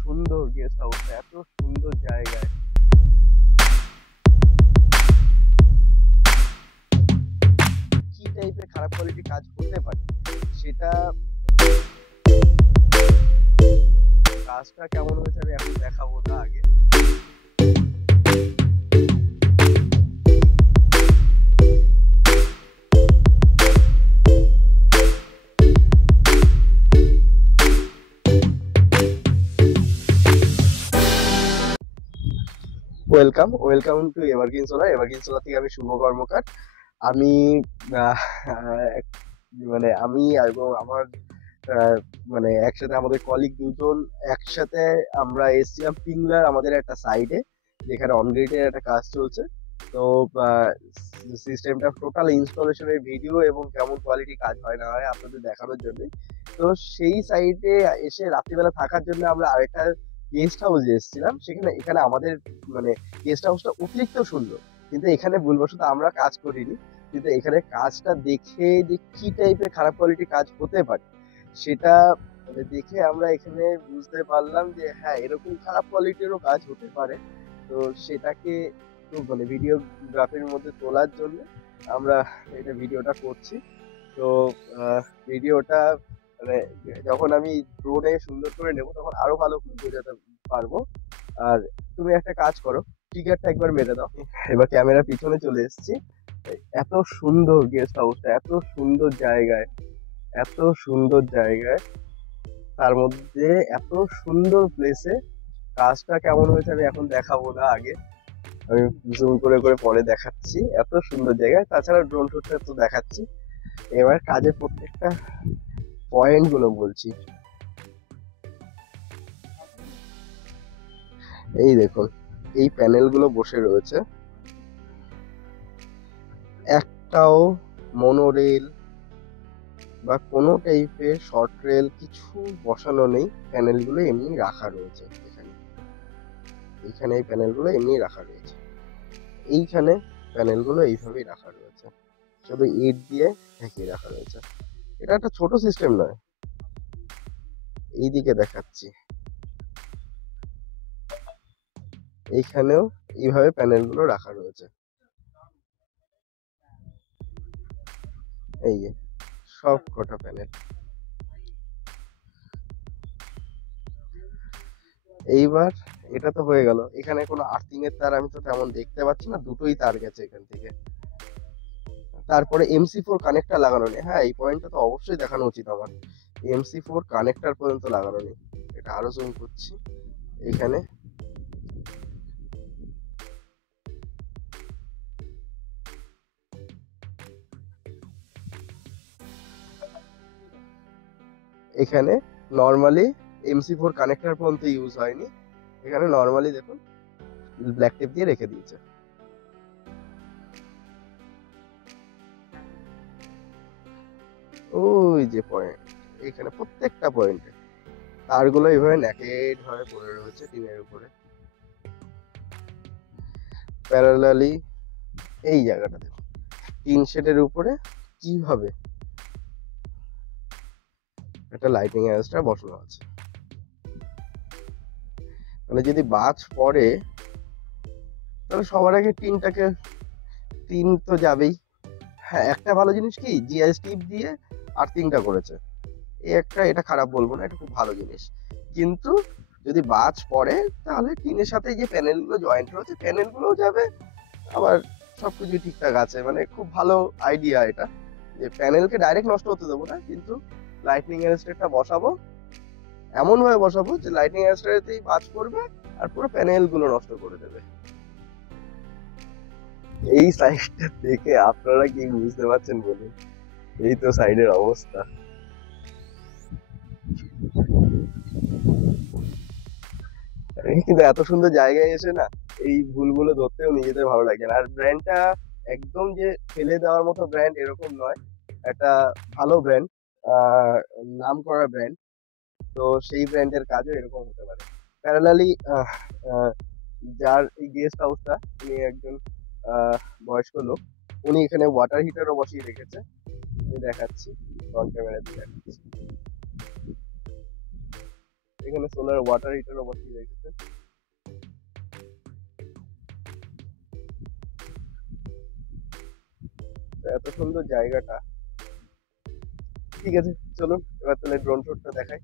সুন্দর গেস্ট হাউসটা, এত সুন্দর জায়গায়। কি টাইপের খারাপ কোয়ালিটি কাজ হতে পারে সেটা, কাজটা কেমন হয়েছে আমি এখন দেখাবো না আগে। ওয়েলকাম টু এভারগ্রিন সোলার থেকে আমি শুভ কর্মকার। আমি আহ, এক- আমি এবং আমার মানে একসাথে আমাদের কলিগ দুজন একসাথে আমরা এসছিলাম পিংলার আমাদের একটা সাইডে, যেখানে অনগ্রিডের একটা কাজ চলছে। তো সিস্টেমটা টোটাল ইনস্টলেশনের ভিডিও এবং কেমন কোয়ালিটি কাজ হয় না হয় আপনাদের দেখানোর জন্য। তো সেই সাইডে এসে রাত্রিবেলা থাকার জন্য আমরা আরেকটা গেস্ট হাউসে এসেছিলাম। এখানে আমাদের মানে গেস্ট হাউসটা অতিরিক্ত সুন্দর, কিন্তু এখানে ভুলবশত আমরা কাজ করিনি। কিন্তু এখানে কাজটা দেখে যে কি টাইপের খারাপ কোয়ালিটি কাজ হতে পারে সেটা দেখে আমরা এখানে বুঝতে পারলাম যে হ্যাঁ, এরকম খারাপ কোয়ালিটিরও কাজ হতে পারে। তো সেটাকে একটু ভিডিওগ্রাফির মধ্যে তোলার জন্য আমরা এটা ভিডিওটা করছি। তো ভিডিওটা মানে যখন আমি ড্রোনে সুন্দর করে নেব তখন আরো ভালো করে বোঝাতে পারবো। আর তুমি একটা কাজ করো, ট্রিগারটা একবার মেরে দাও। এবার ক্যামেরা পিছনে চলে এসেছি। এত সুন্দর গেস্ট হাউসটা, এত সুন্দর জায়গায়, এত সুন্দর জায়গায়, তার মধ্যে এত সুন্দর প্লেসে কাজটা কেমন হয়েছে আমি এখন দেখাবো না আগে, আমি জুম করে করে পরে দেখাচ্ছি। এত সুন্দর জায়গায়, তাছাড়া ড্রোন শুটটা তো দেখাচ্ছি। এবার কাজের প্রত্যেকটা পয়েন্ট গুলো বলছি। এই দেখুন, এই প্যানেল গুলো বসে রয়েছে, একটাও মনোরেল বা কোনো টাইপের শর্ট রেল কিছু বসানো নেই। প্যানেলগুলো এমনি রাখা রয়েছে এখানে। এইখানে এই প্যানেলগুলো এমনি রাখা রয়েছে, এইখানে প্যানেলগুলো এইভাবেই রাখা রয়েছে, শুধু ইট দিয়ে ঢেকে রাখা রয়েছে। এটা একটা ছোট সিস্টেম নয়। এইদিকে দেখাচ্ছি, এইখানেও এইভাবে প্যানেলগুলো রাখা রয়েছে। এই যে সব কটা প্যানেল। এইবার এটা তো হয়ে গেল, এখানে কোনো আর্থিং এর তার আমি তো তেমন দেখতে পাচ্ছি না, দুটোই তার গেছে এখান থেকে। তারপরে MC4 কানেক্টর লাগানো নেই। হ্যাঁ, এই পয়েন্টটা তো অবশ্যই দেখানো উচিত আমার। MC4 কানেক্টর পর্যন্ত লাগানো নেই। এটা আরো জুম করছি, এখানে এখানে নর্মালি MC4 কানেক্টর পর্যন্ত ইউজ হয়নি। এখানে নর্মালি দেখুন ব্ল্যাক টেপ দিয়ে রেখে দিয়েছে। ওই যে পয়েন্ট, এখানে প্রত্যেকটা পয়েন্টে তারগুলো এইভাবে ন্যাকেড ভাবে পড়ে রয়েছে টিনের উপরে প্যারালালি। এই জায়গাটা দেখুন, টিন শেডের উপরে কিভাবে একটা লাইটিং অ্যারেস্টার বসানো আছে। মানে যদি বাজ পড়ে তাহলে সবার আগে টিন তো যাবেই। হ্যাঁ, একটা ভালো জিনিস কি, জিআই স্টিপ দিয়ে আর্থিংটা করেছে। এটা খারাপ বলবো না, এটা খুব ভালো জিনিস। কিন্তু যদি বাজ পড়ে তাহলে টিনের সাথে যে প্যানেলগুলো জয়েন্ট রয়েছে প্যানেলগুলোও যাবে, আবার সবকিছু ঠিকঠাক আছে। মানে খুব ভালো আইডিয়া এটা, যে প্যানেলকে ডাইরেক্ট নষ্ট হতে দেবো না, কিন্তু লাইটনিং অ্যারেস্টারটা বসাবো, এমন ভাবে বসাবো যে লাইটনিং অ্যারেস্টারেতেই বাজ পড়বে আর পুরো প্যানেলগুলো নষ্ট করে দেবে। এই সাইডটা দেখে আপনারা কি বুঝতে পারছেন বলুন? এই তো সাইডের অবস্থা। কিন্তু এত সুন্দর জায়গায় এসে না এই ভুলগুলো ধরতেও নিজেদের ভালো লাগে না। আর ব্র্যান্ডটা একদম যে ফেলে দেওয়ার মতো ব্র্যান্ড এরকম নয়, একটা ভালো ব্র্যান্ড, নাম করা ব্র্যান্ড। তো সেই ব্র্যান্ডের কাজও এরকম হতে পারে। প্যারালালি যার এই গেস্ট হাউসটা, উনি একজন বয়স্ক লোক। উনি এখানে ওয়াটার হিটারও বসিয়ে রেখেছে, আমি দেখাচ্ছি, ফ্রন্ট ক্যামেরা দিয়ে দেখাচ্ছি। এখানে সোলার ওয়াটার হিটারও বসিয়ে রেখেছে। তো এত সুন্দর জায়গাটা। ঠিক আছে, চলুন এবার তাহলে ড্রোন শটটা দেখাই।